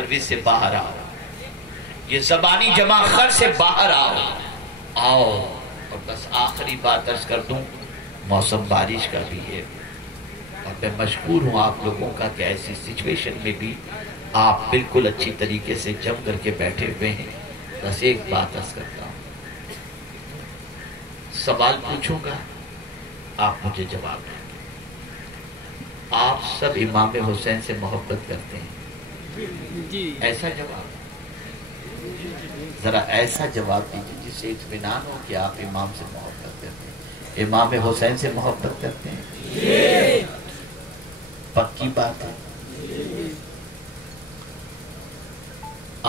Service سے باہر آؤ، یہ زبانی جمع خر سے باہر آؤ اور بس آخری بات عرض کر دوں، موسم بارش کا بھی ہے اور میں مشکور ہوں آپ لوگوں کا کہ ایسی سچویشن میں بھی آپ بالکل اچھی طریقے سے جم کر کے بیٹھے ہوئے ہیں۔ بس ایک بات عرض کرتا ہوں، سوال پوچھوں گا، آپ مجھے جواب دیں۔ آپ سب امام حسین سے محبت کرتے ہیں؟ ایسا جواب، ذرا ایسا جواب دیجیے جس سے اطمینان ہو کہ آپ امام سے محبت کرتے ہیں۔ امام حسین سے محبت کرتے ہیں؟ پکی بات ہے۔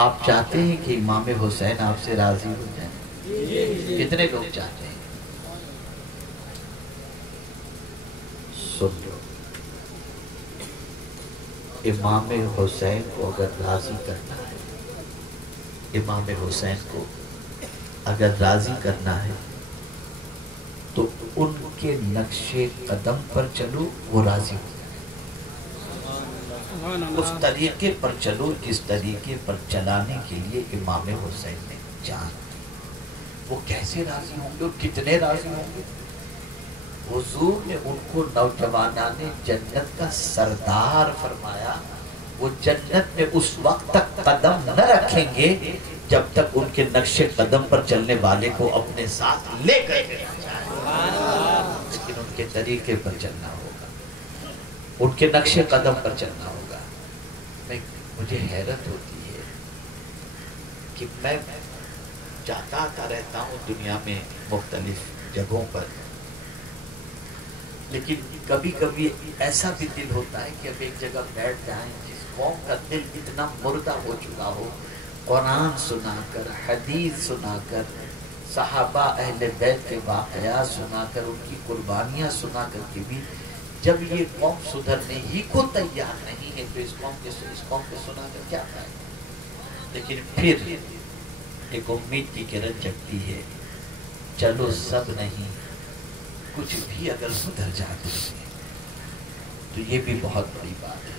آپ چاہتے ہیں کہ امام حسین آپ سے راضی ہو جائیں؟ کتنے لوگ چاہتے ہیں؟ سن لو، امام حسین کو اگر راضی کرنا ہے، امام حسین کو اگر راضی کرنا ہے تو ان کے نقش قدم پر چلو، وہ راضی ہو جائے۔ اس طریقے پر چلو جس طریقے پر چلانے کے لیے امام حسین نے جان دی۔ وہ کیسے راضی ہوں گے اور کتنے راضی ہوں گے؟ حضور نے ان کو نوجوانان جنت کا سردار فرمایا۔ وہ جنت میں اس وقت تک قدم نہ رکھیں گے جب تک ان کے نقش قدم پر چلنے والے کو اپنے ساتھ لے کر کے جائیں، لیکن ان کے طریقے پر چلنا ہوگا، ان کے نقش قدم پر چلنا ہوگا۔ مجھے حیرت ہوتی ہے کہ میں جاتا آتا رہتا ہوں دنیا میں مختلف جگہوں پر، لیکن کبھی کبھی ایسا بھی دل ہوتا ہے کہ اب ایک جگہ بیٹھ جائیں جس قوم کا دل اتنا مردہ ہو چکا ہو، قرآن سنا کر، حدیث سنا کر، صحابہ اہل بیت کے واقعات سنا کر، ان کی قربانیاں سنا کر کے بھی جب یہ قوم سدھرنے ہی کو تیار نہیں ہے تو اس قوم کو سنا کر کیا فائدہ؟ لیکن پھر ایک امید کی کرن جگتی ہے، چلو سب نہیں، کچھ بھی اگر سدھر جاتے ہیں تو یہ بھی بہت بڑی بات ہے۔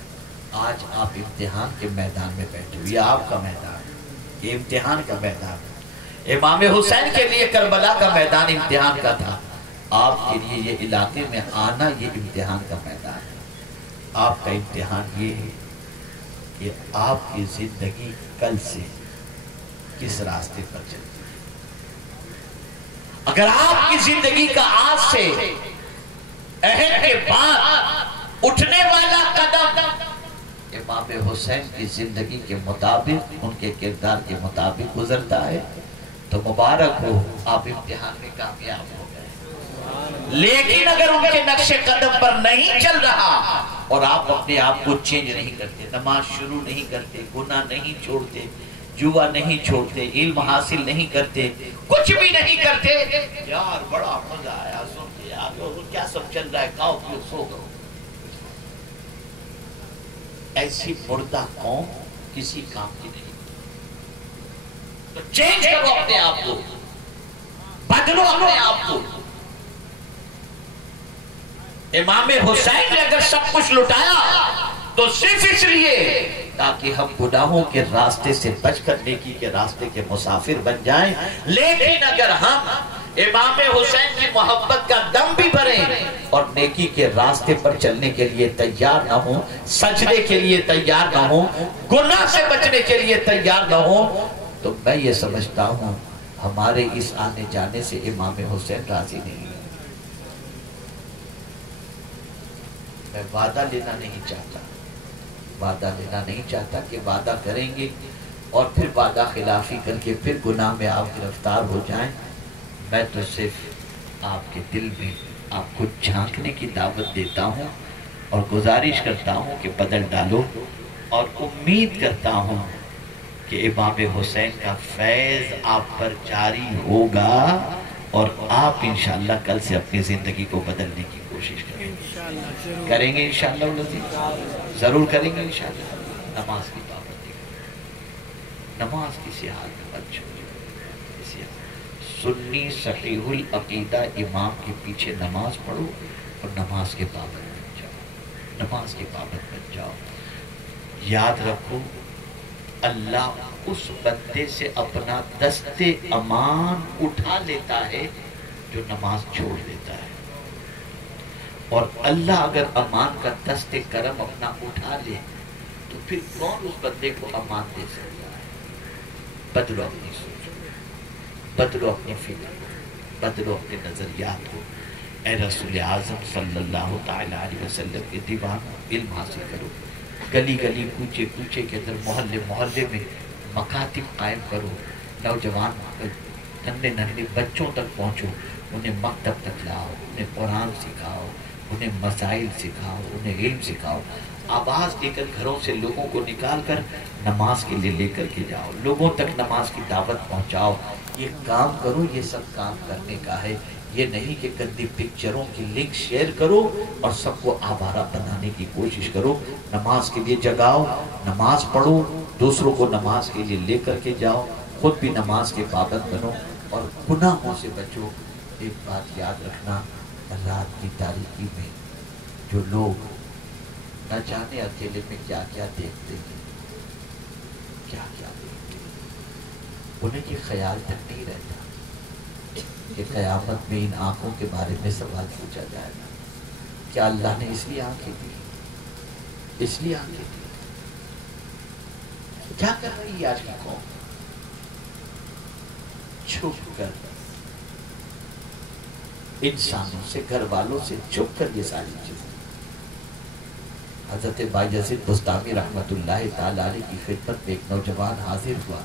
آج آپ امتحان کے میدان میں بیٹھے ہوئے، یہ آپ کا میدان ہے، یہ امتحان کا میدان ہے۔ امام حسین کے لیے کربلا کا میدان امتحان کا تھا، آپ کے لیے یہ علاقے میں آنا یہ امتحان کا میدان ہے۔ آپ کا امتحان یہ ہے کہ آپ کی زندگی کل سے کس راستے پر چلتی ہے۔ اگر آپ کی زندگی کا آج سے عہد کے بعد اٹھنے والا قدم امام حسین کی زندگی کے مطابق، ان کے کردار کے مطابق گزرتا ہے تو مبارک ہو، آپ امتحان میں کامیاب ہو گئے۔ لیکن اگر ان کے نقش قدم پر نہیں چل رہا اور آپ اپنے آپ کو چینج نہیں کرتے، نماز شروع نہیں کرتے، گناہ نہیں چھوڑتے، جوا نہیں چھوڑتے، علم حاصل نہیں کرتے، کچھ بھی نہیں کرتے، یار بڑا مزہ آیا سن کے، یار کیا سب چل رہا ہے، کھاؤ پیو سو گو، ایسی مردہ قوم کسی کام کی نہیں۔ تو چینج کرو اپنے آپ کو، بدلو اپنے آپ کو۔ امام حسین نے اگر سب کچھ لٹایا تو صرف اس لیے تاکہ ہم گناہوں کے راستے سے بچ کر نیکی کے راستے کے مسافر بن جائیں، لیکن اگر ہم امام حسین کی محبت کا دم بھی بھریں اور نیکی کے راستے پر چلنے کے لیے تیار نہ ہوں، سجدے کے لیے تیار نہ ہوں، گناہ سے بچنے کے لیے تیار نہ ہوں، تو میں یہ سمجھتا ہوں ہمارے اس آنے جانے سے امام حسین راضی نہیں ہے۔ میں وعدہ لینا نہیں چاہتا، وعدہ لینا نہیں چاہتا کہ وعدہ کریں گے اور پھر وعدہ خلافی کر کے پھر گناہ میں آپ گرفتار ہو جائیں۔ میں تو صرف آپ کے دل میں آپ کو جھانکنے کی دعوت دیتا ہوں اور گزارش کرتا ہوں کہ بدل ڈالو، اور امید کرتا ہوں کہ امام حسین کا فیض آپ پر جاری ہوگا اور آپ انشاءاللہ کل سے اپنی زندگی کو بدلنے کی کوشش کریں گے انشاءاللہ، ضرور کریں گے انشاءاللہ۔ نماز کی پابندی کریں، نماز کسی حال میں مت چھوڑیں۔ سنی صحیح العقیدہ امام کے پیچھے نماز پڑھو اور نماز کے پابند بن جاؤ، نماز کے پابند بن جاؤ۔ یاد رکھو اللہ اس بندے سے اپنا دست امان اٹھا لیتا ہے جو نماز چھوڑ دیتا ہے، اور اللہ اگر امان کا دست کرم اپنا اٹھا لے تو پھر کون اس بندے کو امان دے سکتا ہے؟ بدلو اپنی سوچ، بدلو اپنی فکر کو، بدلو اپنے نظریات کو۔ اے رسول اعظم صلی اللہ تعالیٰ علیہ وسلم کے دیوانوں، علم حاصل کرو، گلی گلی کوچے کوچے کے اندر محلے محلے میں مکاتب قائم کرو، نوجوان ننھے ننھے بچوں تک پہنچو، انہیں مکتب تک لاؤ، انہیں قرآن سکھاؤ، انہیں مسائل سکھاؤ، انہیں علم سکھاؤ، آواز دے کر گھروں سے لوگوں کو نکال کر نماز کے لیے لے کر کے جاؤ، لوگوں تک نماز کی دعوت پہنچاؤ۔ یہ کام کرو، یہ سب کام کرنے کا ہے، یہ نہیں کہ گندی پکچروں کی لنک شیئر کرو اور سب کو آوارہ بنانے کی کوشش کرو۔ نماز کے لیے جگاؤ، نماز پڑھو، دوسروں کو نماز کے لیے لے کر کے جاؤ، خود بھی نماز کے پابند بنو اور گناہوں سے بچو۔ ایک بات یاد رکھنا، رات کی تاریکی میں جو لوگ نہ جانے اکیلے میں کیا کیا دیکھتے ہیں، کیا کیا دیکھتے ہیں، انہیں یہ خیال تک نہیں رہتا کہ قیامت میں ان آنکھوں کے بارے میں سوال پوچھا جائے گا۔ کیا اللہ نے اس لیے آنکھیں دی؟ اس لیے آنکھیں دی؟ کیا کر رہی ہے آج کی قوم؟ چھپ کر انسانوں سے، گھر والوں سے چھپ کر یہ ساری چیزیں۔ حضرت بایزید بستامی رحمت اللہ تعالیٰ علیہ کی خدمت میں ایک نوجوان حاضر ہوا،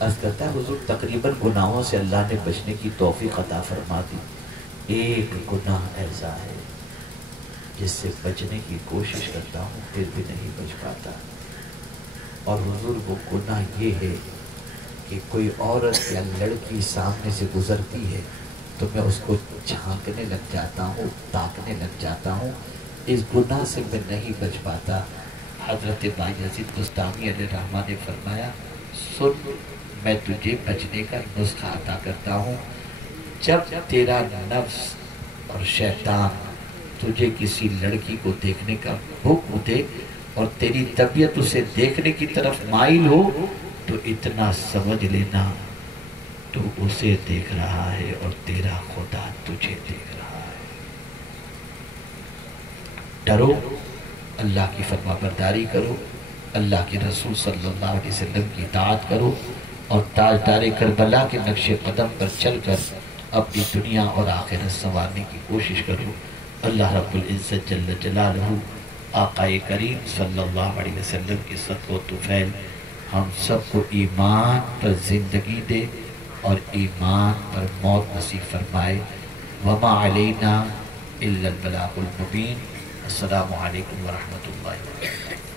عرض کرتا ہے حضور تقریباً گناہوں سے اللہ نے بچنے کی توفیق عطا فرما دی، ایک گناہ ایسا ہے جس سے بچنے کی کوشش کرتا ہوں پھر بھی نہیں بچ پاتا، اور حضور وہ گناہ یہ ہے کہ کوئی عورت یا لڑکی سامنے سے گزرتی ہے تو میں اس کو جھانکنے لگ جاتا ہوں، تاکنے لگ جاتا ہوں، اس گناہ سے میں نہیں بچ پاتا۔ حضرت بایزید بستامی علیہ الرحمہ نے فرمایا سن، میں تجھے بچنے کا نسخہ عطا کرتا ہوں، جب تیرا نفس اور شیطان تجھے کسی لڑکی کو دیکھنے کا حکم دے اور تیری طبیعت اسے دیکھنے کی طرف مائل ہو تو اتنا سمجھ لینا تو اسے دیکھ رہا ہے اور تیرا خدا تجھے دیکھ رہا ہے۔ ڈرو، اللہ کی فرما برداری کرو، اللہ کے رسول صلی اللہ علیہ وسلم کی اطاعت کرو اور تاجدار کربلا کے نقش قدم پر چل کر اپنی دنیا اور آخرت سنوارنے کی کوشش کرو۔ اللہ رب العزت جل جلالہ آقا کریم صلی اللہ علیہ وسلم کی صدقہ و طفیل ہم سب کو ایمان پر زندگی دے اور ایمان پر موت نصیب فرمائے۔ وما علینا الا البلاغ المبین۔ السلام علیکم ورحمۃ اللہ وبرکاتہ۔